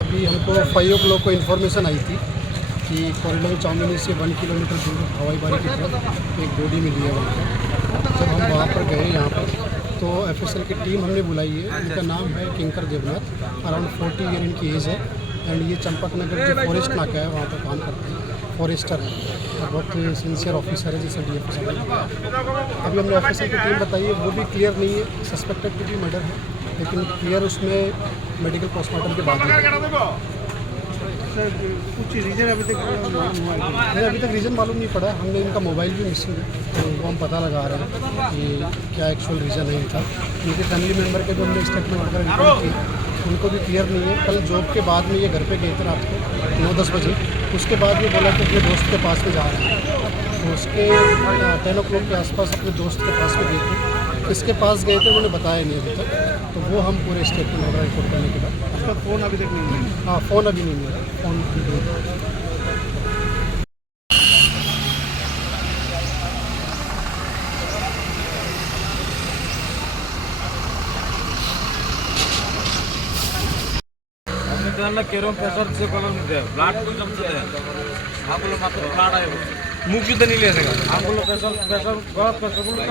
अभी हमको five o'clock को इन्फॉर्मेशन आई थी कि कॉरिडोर चाउमिन से वन किलोमीटर दूर हवाई बारी की तरफ़ एक बॉडी मिली है वहाँ पर जब हम वहाँ पर गए यहाँ पर। तो एफएसएल की टीम हमने बुलाई है। इनका नाम है Kinkar Debnath. Around forty year इनकी एज है। एंड ये चंपक नगर जो फॉरेस्ट नाका है, वहाँ पर काम करते हैं। फॉरेस्टर है और बहुत ही सिंसियर ऑफिसर है जैसे डी एफ़ अभी हमने ऑफिसर की टीम बताई है वो भी क्लियर नहीं है सस्पेक्टेड टू भी मर्डर है लेकिन क्लियर उसमें मेडिकल पोस्टमार्टम के बाद कुछ रीजन अभी तक है हमें अभी तक रीज़न मालूम नहीं पड़ा हमने इनका मोबाइल भी मिसिंग है तो वो हम पता लगा रहे हैं कि क्या एक्चुअल रीज़न है इनका। इनके फैमिली मेंबर के जो हमने स्टेटमेंट वगैरह उनको भी क्लियर नहीं है। कल जॉब के बाद में ये घर पे गए थे रात को नौ दस बजे। उसके बाद ये बोला कि अपने दोस्त के पास में जा रहे हैं। तो उसके टेन ओ क्लॉक के आसपास अपने दोस्त के पास में गए थे। इसके पास गए थे उन्होंने बताया नहीं अभी तक। तो वो हम पूरे स्टेटमेंट वगैरह रिपोर्ट करने के बाद। उसका फ़ोन अभी तक नहीं मिला हाँ फ़ोन अभी नहीं मिला फ़ोन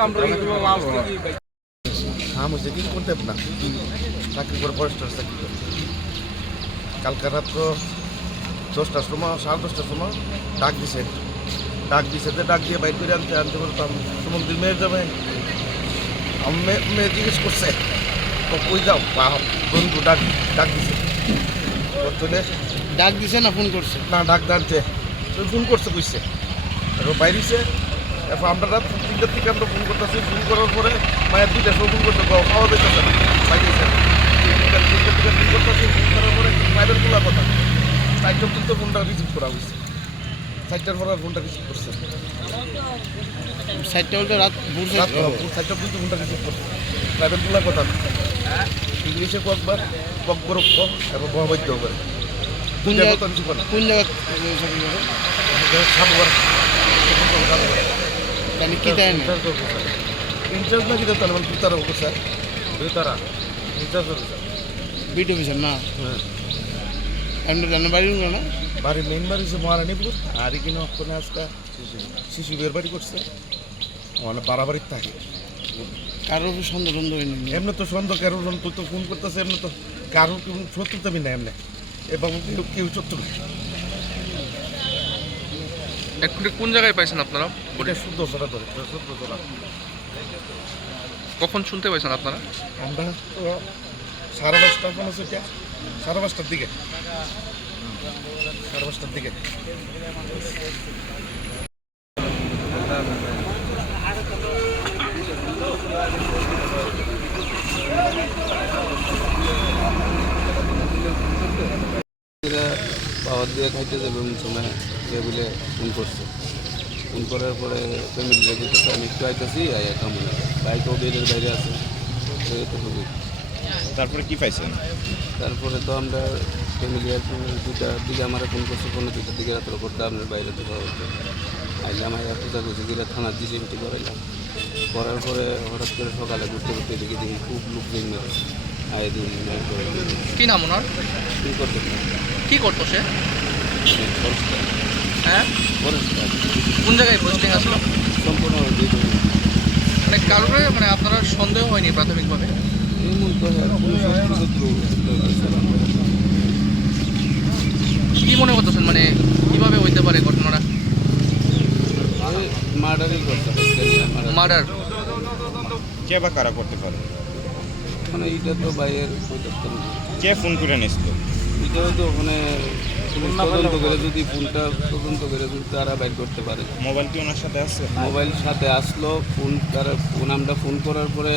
আমরা এইগুলো লাল হয়। কাম হচ্ছে কি করতে না চাকরি করে ফরেস্টার চাকরি করে। কালকে রাত্র দশটার সময়, সাড়ে দশটার সময় ডাক দিছে। ডাক দিছে ডাক দিয়ে বাইর করে আনতে আনতে বলতাম সমুদ্রের মেয়ের যাবে? মেয়ে জিজ্ঞেস করছে। তো কই যাও? বন্ধু, ডাক ডাক দিছে। জন্য ডাক দিছে না ফোন করছে? না ডাক ডাকছে তো ফোন করছে কইছে। তারপর বাইরেছে। এরপর আমরা রাত তিনটার থেকে আমরা ফোন করতেছি। ফোন করার পরে মায়ের দুইটা সময় ফোন করতে খাওয়া বেঁচেছে না। বাইরেছে তিনটার থেকে ফোন করতেছি। ফোন করার পরে বাইরের খোলা কথা। চারটার কিন্তু ফোনটা রিসিভ করা হয়েছে চারটার পরে ফোনটা রিসিভ করছে সাইডটা বলতে রাত ভোর রাত চারটার কিন্তু ফোনটা রিসিভ করছে। প্রাইভেট খোলা কথা। ইংলিশে কয়েকবার কক বরফ কক এবং বহাবাদ্য করে। কোন জায়গা কোন জায়গা চাকরি করে সাববার মানে কি দেয় না? ইনচার্জ নাকি তো তাহলে ভিতরে অফিসার। ভিতরা ইনচার্জ অফিসার। বিট অফিসার না? বাড়ি না বাড়ি মেইন বাড়ি হচ্ছে মহারানীপুর। আর এখানে ওখানে আজকে শিশু বিয়ের বাড়ি করছে। মানে বাড়াবাড়ির থাকে। কারোর উপর সন্দেহ টন্দেহ হয়নি। এমনি তো সন্দেহ কারও তুই তো ফোন করতেছে এমনি তো কারও কোনো শত্রুতা না এমনি। এবং কেউ কেউ শত্রু। এখন কোন জায়গায় পাইছেন আপনারা? এটা শুদ্ধ ধরা ধরে শুদ্ধ ধরা। কখন শুনতে পাইছেন আপনারা? আমরা তো সাড়ে পাঁচটা কোনো সেটা সাড়ে পাঁচটার দিকে। সাড়ে পাঁচটার দিকে। এরা পাওয়ার দিয়ে খাইতে যাবে সময় সে বলে ফোন করছে। ফোন করার পরে ফ্যামিলি রেখেছে আমি একটু আইতেছি আয়া কেমন বাইকও বেডের বাইরে আছে। তো তো তারপরে কি পাইছেন? তারপরে তো আমরা ফ্যামিলি দুটার দিকে আমার ফোন করছে ফোনে দুটার দিকে রাত্রে করতে আপনার বাইরে হচ্ছে। আইলাম আইয়া পূজা করছি দিলে থানার ডিসিএমটি করাইলাম। করার পরে হঠাৎ করে সকালে ঘুরতে ঘুরতে দেখি দেখি খুব লোক দিন কি নাম ওনার? কি করতে সে? হ্যাঁ? কোন জায়গায় পোস্টিং আসলো সম্পূর্ণ মানে কারোর মানে আপনারা সন্দেহ হয়নি প্রাথমিকভাবে? কি মনে করতেছেন মানে কীভাবে হইতে পারে ঘটনাটা? মার্ডারই করতে মার্ডার কে বা কারা করতে পারে? মানে এইটা তো বাইরের পরিদর্শন না। কে ফোন করে নিছিল এটা তো ওখানে তদন্ত করে যদি ফোনটা তদন্ত করে যদি তারা বাইর করতে পারে। মোবাইল কি ওনার সাথে আছে? মোবাইল সাথে আসলো ফোন তারা ফোন আমরা ফোন করার পরে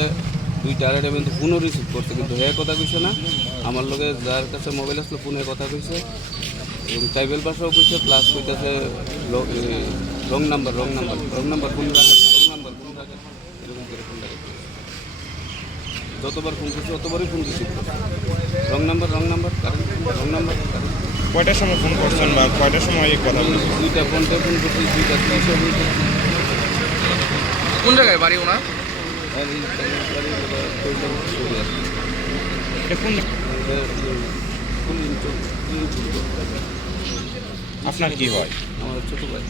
দুইটা আড়াইটা পর্যন্ত ফোনও রিসিভ করছে কিন্তু হ্যাঁ কথা কইছে না। আমার লগে যার কাছে মোবাইল আসলো ফোনে কথা কইছে। এবং ট্রাইবেল ভাষাও কইছে প্লাস কইতেছে wrong number wrong number wrong number phone রাখে রং নাম্বার ফোন রাখে এরকম করে ফোন রাখে যতবার ফোন করছি ততবারই ফোন করছি। Wrong number wrong number current wrong number কয়টার সময় ফোন করছেন বা কয়টার সময় এই কথা বলছেন? দুইটা ফোনটা ফোন করছি দুইটা ফোন করছি। কোন জায়গায় বাড়ি ওনার? আপনার কি হয়? আমার ছোটো ভাই।